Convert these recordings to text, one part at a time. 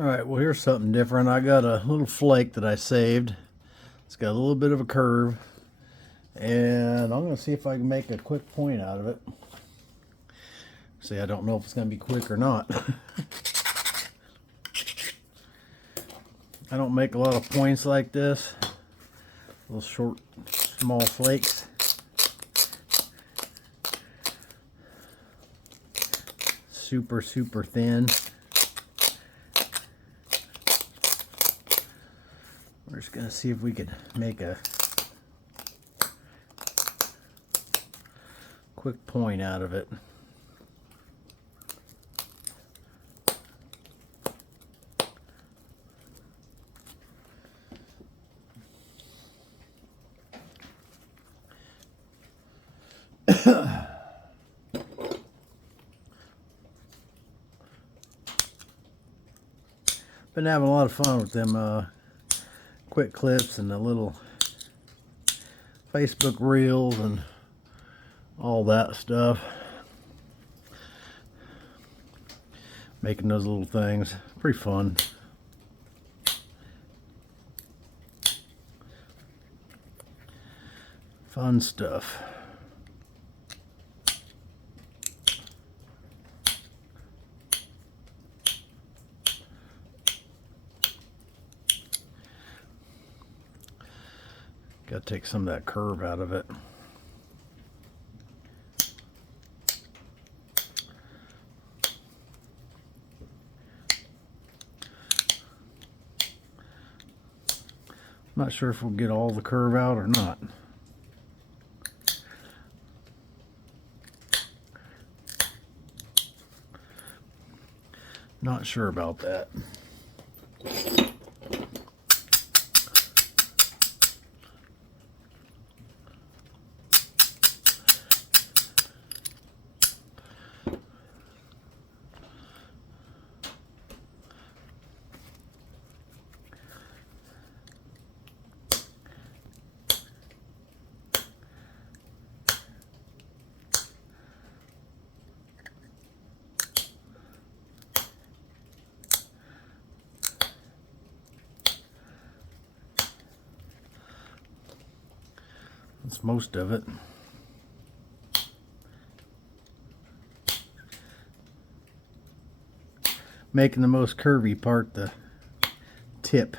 Alright, well here's something different. I got a little flake that I saved. It's got a little bit of a curve. And I'm going to see if I can make a quick point out of it. See, I don't know if it's going to be quick or not. I don't make a lot of points like this. Little short, small flakes. Super, super thin. We're just going to see if we can make a quick point out of it. Been having a lot of fun with them quick clips and the little Facebook reels and all that stuff. Making those little things. Pretty fun. Fun stuff. Got to take some of that curve out of it. I'm not sure if we'll get all the curve out or not. Not sure about that. That's most of it. Making the most curvy part the tip.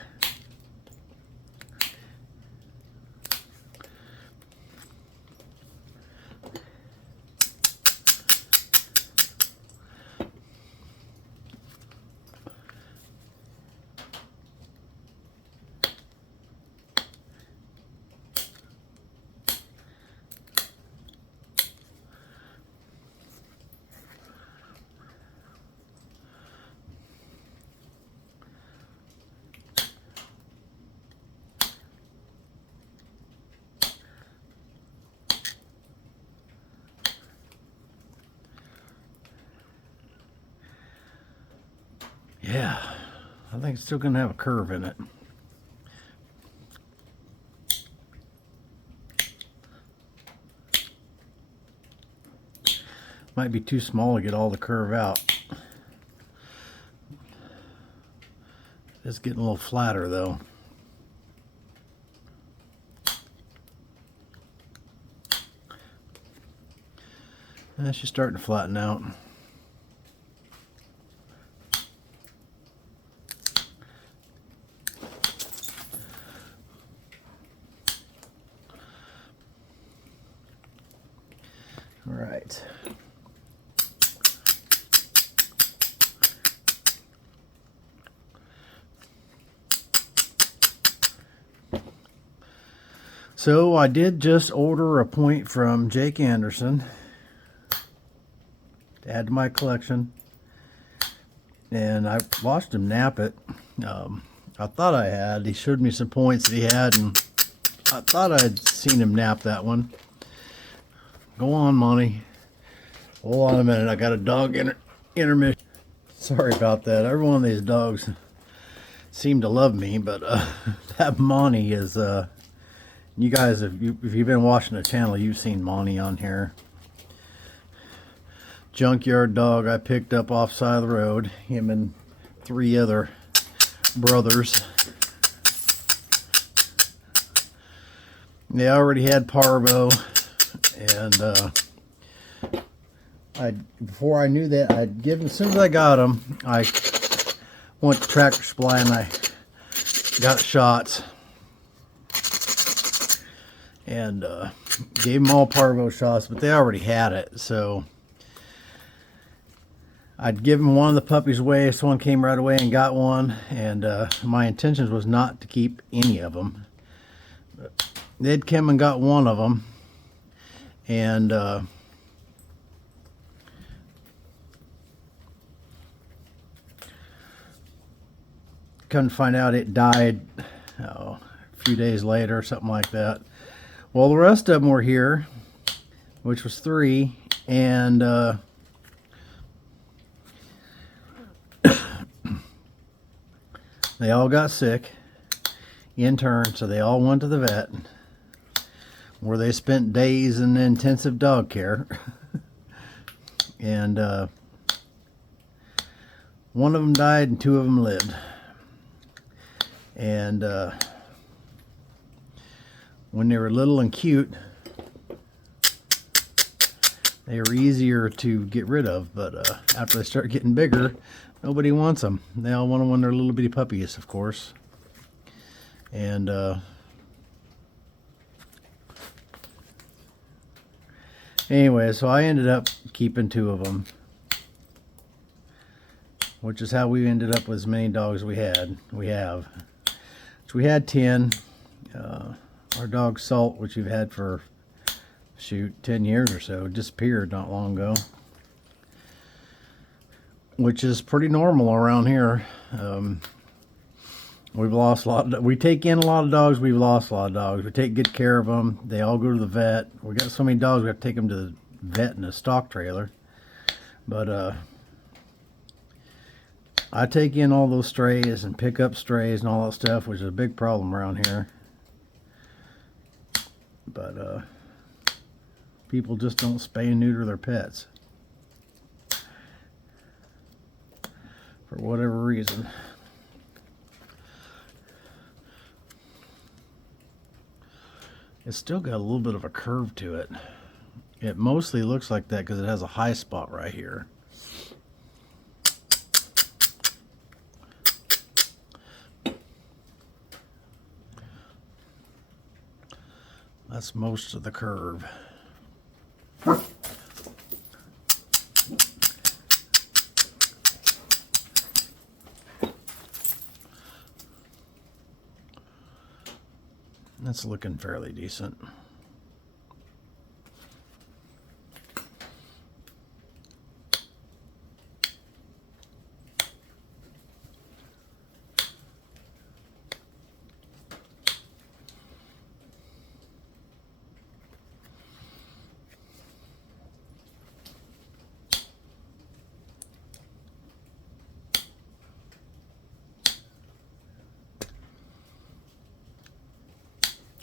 Yeah, I think it's still going to have a curve in it. Might be too small to get all the curve out. It's getting a little flatter though. And she's starting to flatten out. All right. So I did just order a point from Jake Anderson to add to my collection, and I watched him nap it. I thought I had. He showed me some points that he had, and I thought I'd seen him nap that one. Go on, Monty. Hold on a minute. I got a dog intermission. Sorry about that. Every one of these dogs seem to love me, but that Monty is... you guys, if you've been watching the channel, you've seen Monty on here. Junkyard dog I picked up off side of the road. Him and 3 other brothers. They already had parvo, and before I knew that, I'd given, as soon as I got them, I went to Tractor Supply and I got shots and gave them all parvo shots, but they already had it. So I'd given one of the puppies away. This one came right away and got one, and my intentions was not to keep any of them. But they'd come and got one of them, and couldn't find out it died a few days later or something like that. Well, the rest of them were here, which was 3, and they all got sick in turn, so they all went to the vet, where they spent days in intensive dog care. And one of them died and 2 of them lived. And when they were little and cute, they were easier to get rid of, but after they start getting bigger, nobody wants them. They all want them when they're little bitty puppies, of course. And anyway, so I ended up keeping 2 of them, which is how we ended up with as many dogs we have. So we had 10. Our dog Salt, which we've had for, shoot, 10 years or so, disappeared not long ago, which is pretty normal around here. We've lost a lot of, we take in a lot of dogs, we've lost a lot of dogs. We take good care of them. They all go to the vet. We got so many dogs, we have to take them to the vet in a stock trailer. But I take in all those strays and pick up strays and all that stuff, which is a big problem around here. But people just don't spay and neuter their pets for whatever reason. It's still got a little bit of a curve to it. It mostly looks like that because it has a high spot right here. That's most of the curve. That's looking fairly decent.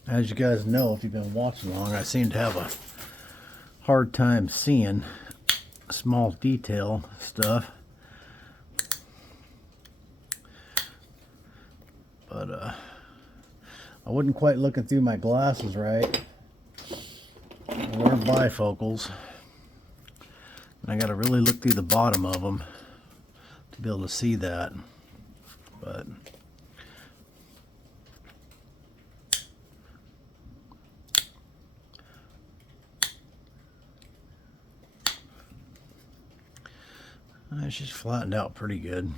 As you guys know, if you've been watching long, I seem to have a hard time seeing small detail stuff. But I wasn't quite looking through my glasses right. I'm wearing bifocals. And I got to really look through the bottom of them to be able to see that. But she's flattened out pretty good.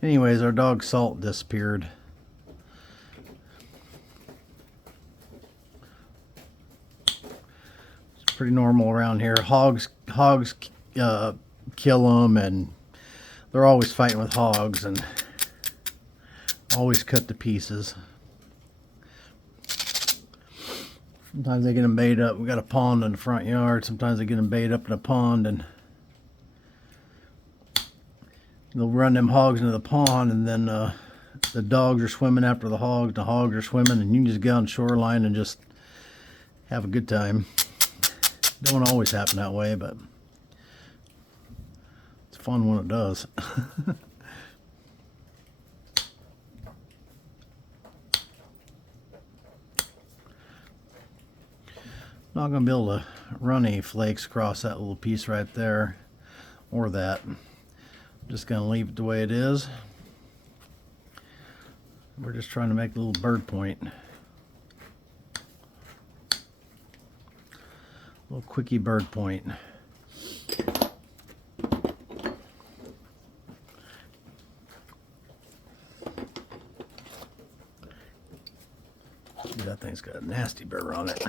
Anyways, our dog Salt disappeared. Pretty normal around here. Hogs kill them, and they're always fighting with hogs and always cut to pieces. Sometimes they get them bait up. We got a pond in the front yard. Sometimes they get them bait up in a pond, and they'll run them hogs into the pond, and then the dogs are swimming after the hogs are swimming, and you can just get on the shoreline and just have a good time. Don't always happen that way, but it's fun when it does. Not going to be able to run any flakes across that little piece right there, or that. I'm just going to leave it the way it is. We're just trying to make a little bird point. A little quickie bird point. That thing's got a nasty burr on it.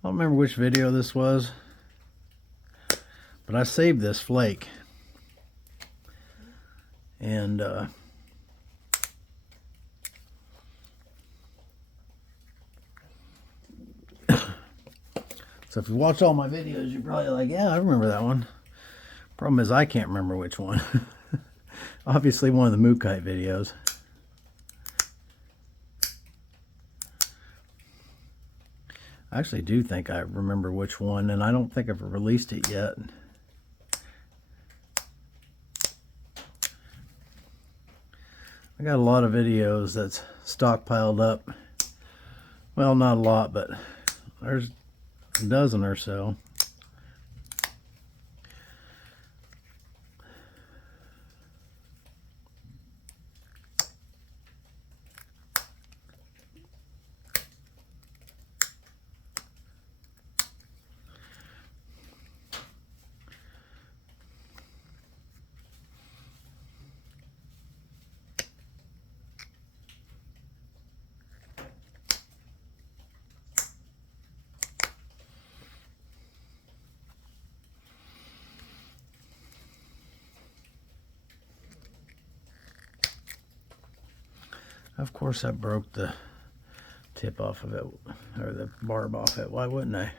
I don't remember which video this was, but I saved this flake, and so if you watch all my videos, you're probably like, yeah, I remember that one. Problem is I can't remember which one. Obviously one of the Mookaite videos. I actually do think I remember which one, and I don't think I've released it yet. I got a lot of videos that's stockpiled up. Well, not a lot, but there's a dozen or so. Of course I broke the tip off of it, or the barb off it. Why wouldn't I?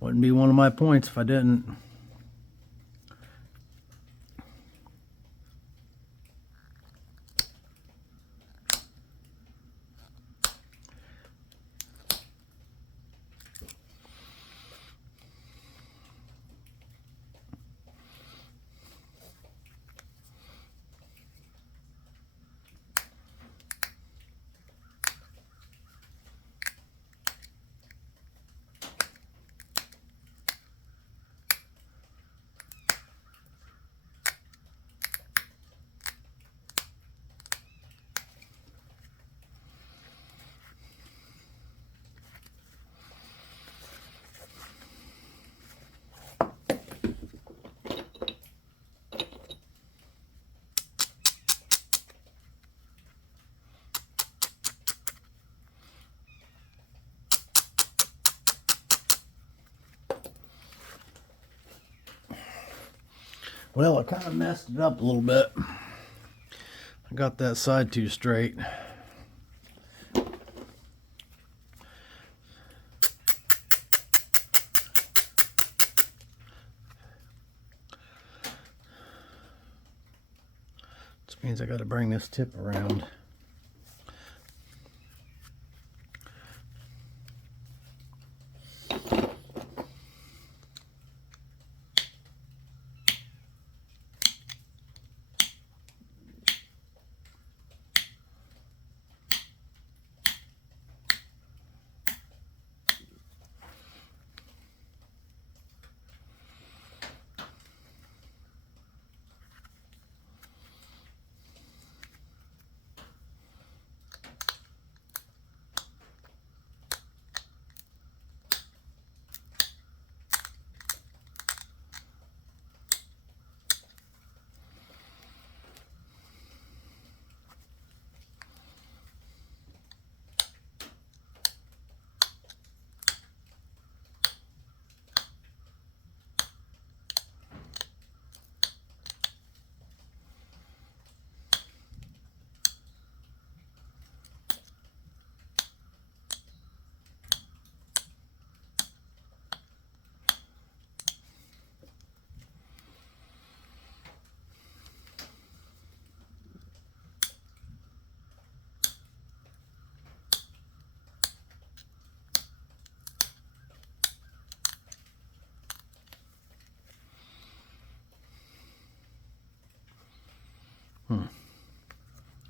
Wouldn't be one of my points if I didn't. Well, I kind of messed it up a little bit. I got that side too straight. Which means I got to bring this tip around.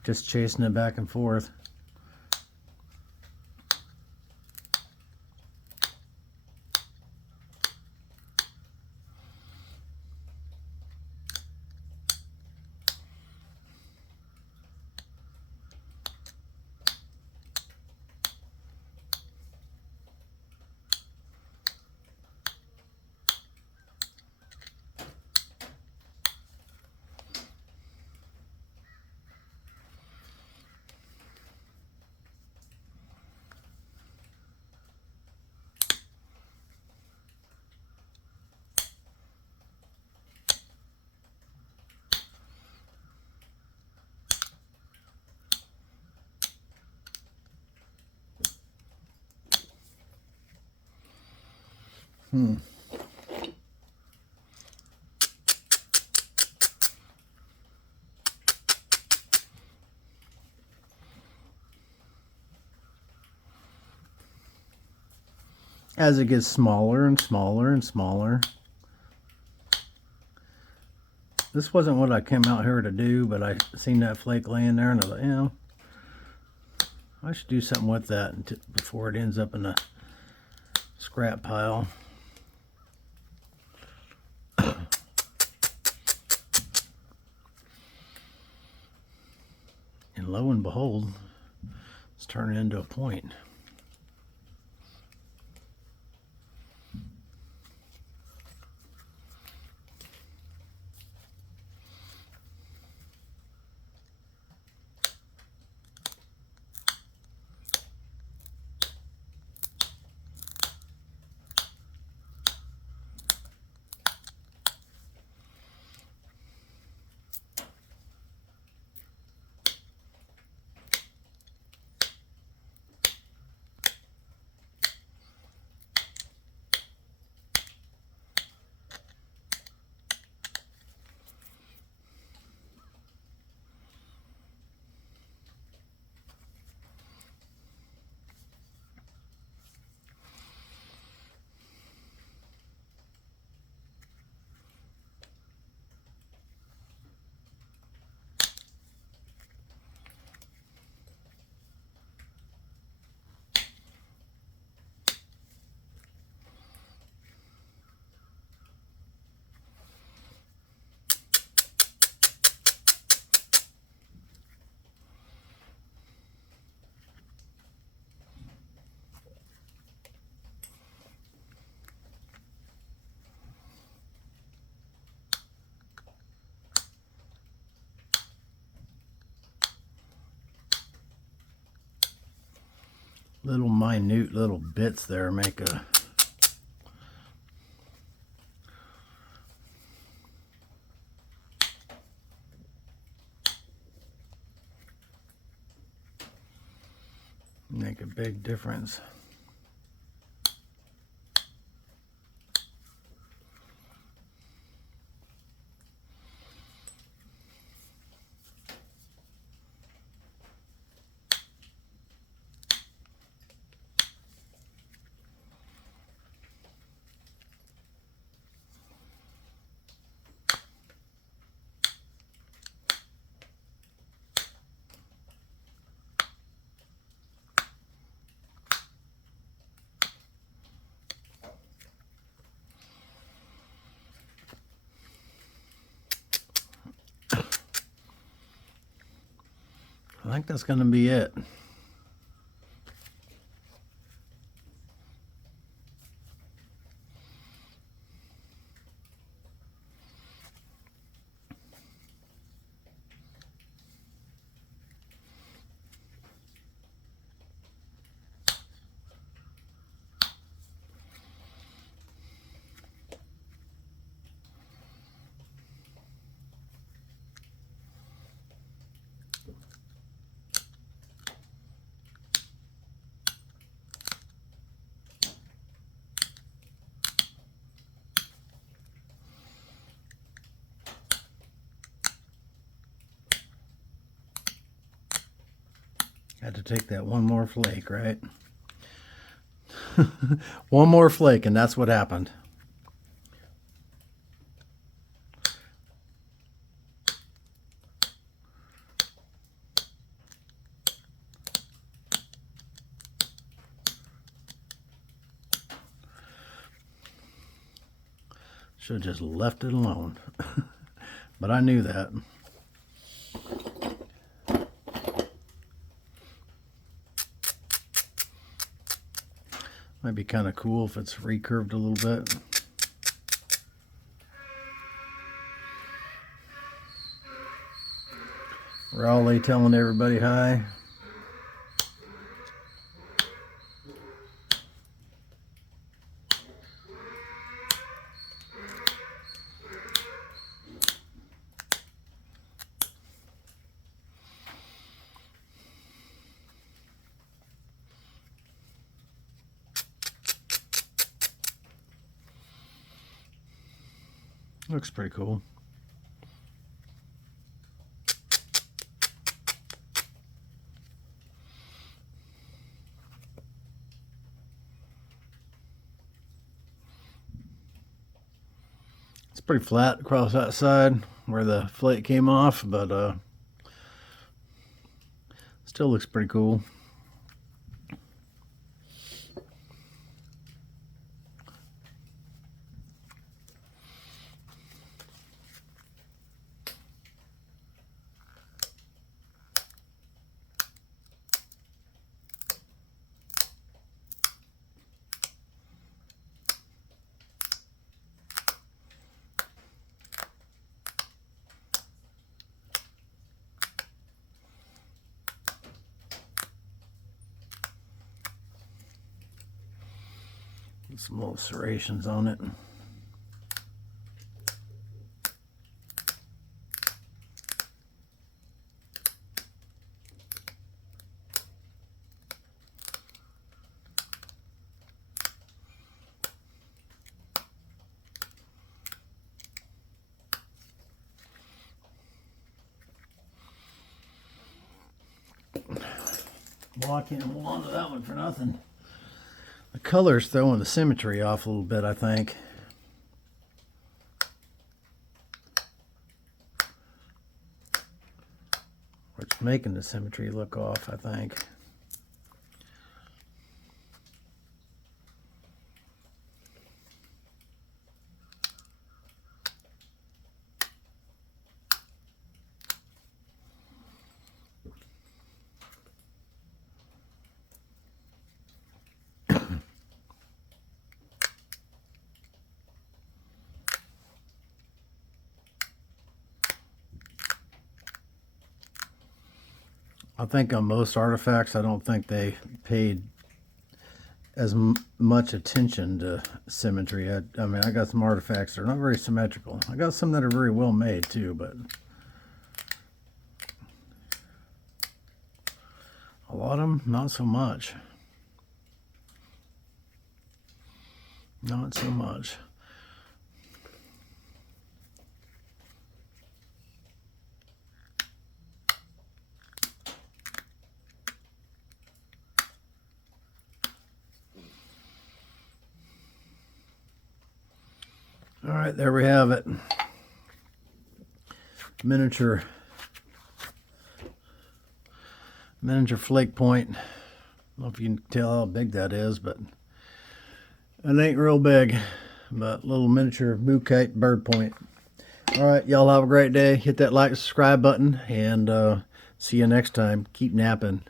Just chasing it back and forth. As it gets smaller and smaller and smaller. This wasn't what I came out here to do, but I seen that flake laying there and I thought, you know, I should do something with that before it ends up in a scrap pile. And lo and behold, it's turning into a point. Little minute little bits there make a big difference. I think that's going to be it. Had to take that one more flake, right? One more flake, and that's what happened. Should have just left it alone. But I knew that. Might be kind of cool if it's recurved a little bit. Raleigh telling everybody hi. Looks pretty cool. It's pretty flat across that side where the flake came off, but still looks pretty cool. Some little serrations on it. Well, I can't hold on to that one for nothing. The color's throwing the symmetry off a little bit, I think. Or it's making the symmetry look off, I think. I think on most artifacts, I don't think they paid as much attention to symmetry. I mean, I got some artifacts that are not very symmetrical. I got some that are very well made too, but a lot of them, not so much. Not so much. All right, there we have it. Miniature flake point. I don't know if you can tell how big that is, but it ain't real big. But little miniature Mookaite bird point. All right, y'all have a great day. Hit that like, subscribe button, and see you next time. Keep napping.